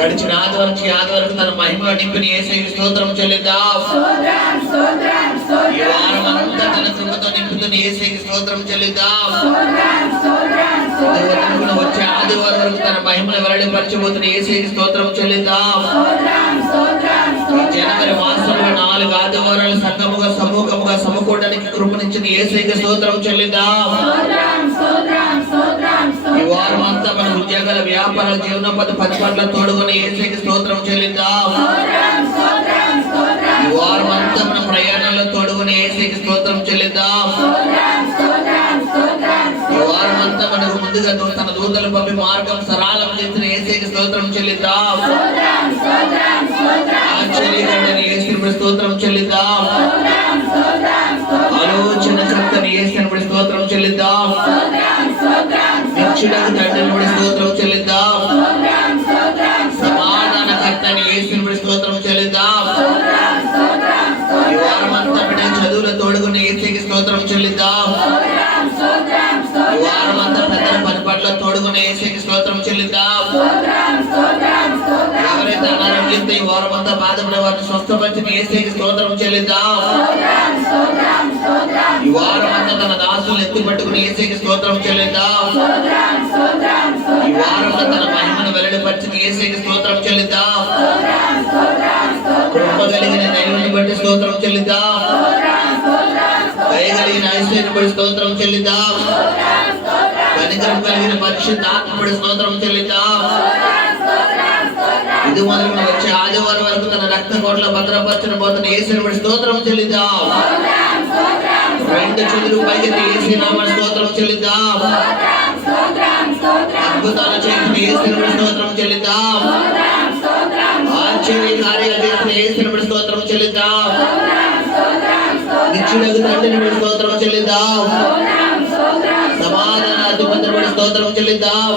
గడిచిన ఆదివారం నుంచి ఆదివారం తన మహిమ నింపిన యేసయ్యకి స్తోత్రం చెల్లిద్దాం. ఈ వారం అంతా తన కృపతో నింపుతున్న యేసయ్యకి స్తోత్రం చెల్లిద్దాం. వచ్చే ఆదివారం వరకు తన మహిమను వెల్లడిపరచబోతున్న యేసయ్యకి స్తోత్రం చెల్లిద్దాం. జనవరి మాసంలో 4 ఆదివారాలు సంఘముగా సమూహముగా సమకూడడానికి కృపనిచ్చిన యేసయ్యకి స్తోత్రం చెల్లిద్దాం. ఈ వారం అంతా మన ఉద్యోగాల వ్యాపారాల జీవనోపాధి పథకాల తోడుగున్న యేసయ్యకి స్తోత్రం చెల్లిద్దాం. ఈ వారం అంతా మన ప్రయాణాల్లో తోడుగున్న యేసయ్యకి స్తోత్రం చెల్లిద్దాం. ఈ వారం అంతా మనకు ముందుగా తన దూతలు పంపి మార్గం సరళం చేసిన యేసయ్యకి స్తోత్రం చెల్లిద్దాం. ఆశ్చర్యకరుడైన యేసుని స్తోత్రం చెల్లిద్దాం. ఆలోచనకర్తని యేసుని స్తోత్రం చెల్లిద్దాం. నిత్యుడకు తండ్రిని స్తోత్రం చెల్లిద్దాం. సమాధానకర్తని యేసుని స్తోత్రం చెల్లిద్దాం. ఈ వారం అంతా చదువుల తోడుగున్న యేసయ్యకి స్తోత్రం చెల్లిద్దాం. ఈ వారం అంతా పెద్దల పని పట్ల తోడుగున్న యేసయ్యకి స్తోత్రం చెల్లిద్దాం. ఎవరైతే అనారోగ్యంతో ఈ వారం అంతా బాధపడే వారిని స్వస్థపరిచిన యేసయ్యకి స్తోత్రం చెల్లిద్దాం. ఈ వారం అంతా తన దాసులను ఎత్తి పట్టుకుని యేసయ్యకి స్తోత్రం చెల్లిద్దాం. ఈ వారంలో తన మహిమను వెల్లడిపరిచిన యేసయ్యకి స్తోత్రం చెల్లిద్దాం. కృప కలిగిన దైవాన్ని బట్టి స్తోత్రం చెల్లిద్దాం. దయ కలిగిన ఐశ్వర్యం బట్టి స్తోత్రం చెల్లిద్దాం. కనికరం కలిగిన పరిశుద్ధాత్మ బట్టి స్తోత్రం చెల్లిద్దాం. ఇది మొదలుగా వచ్చే ఆదివారం వరకు తన రక్త కోటలో భద్రపరచిన పోతున్న యేసుని బట్టి స్తోత్రం చెల్లిద్దాం. 2 చేతులు పైకెత్తి యేసు నామమున స్తోత్రం చెల్లిద్దాం. అద్భుతాలు చేసిన యేసుని బట్టి స్తోత్రం చెల్లిద్దాం. ఆశ్చర్య కార్యాలు చేసిన యేసుని బట్టి స్తోత్రం చెల్లిద్దాం. నిత్యుడకు తండ్రిని బట్టి స్తోత్రం చెల్లిద్దాం. సమాధాన అధిపతిని బట్టి స్తోత్రం చెల్లిద్దాం.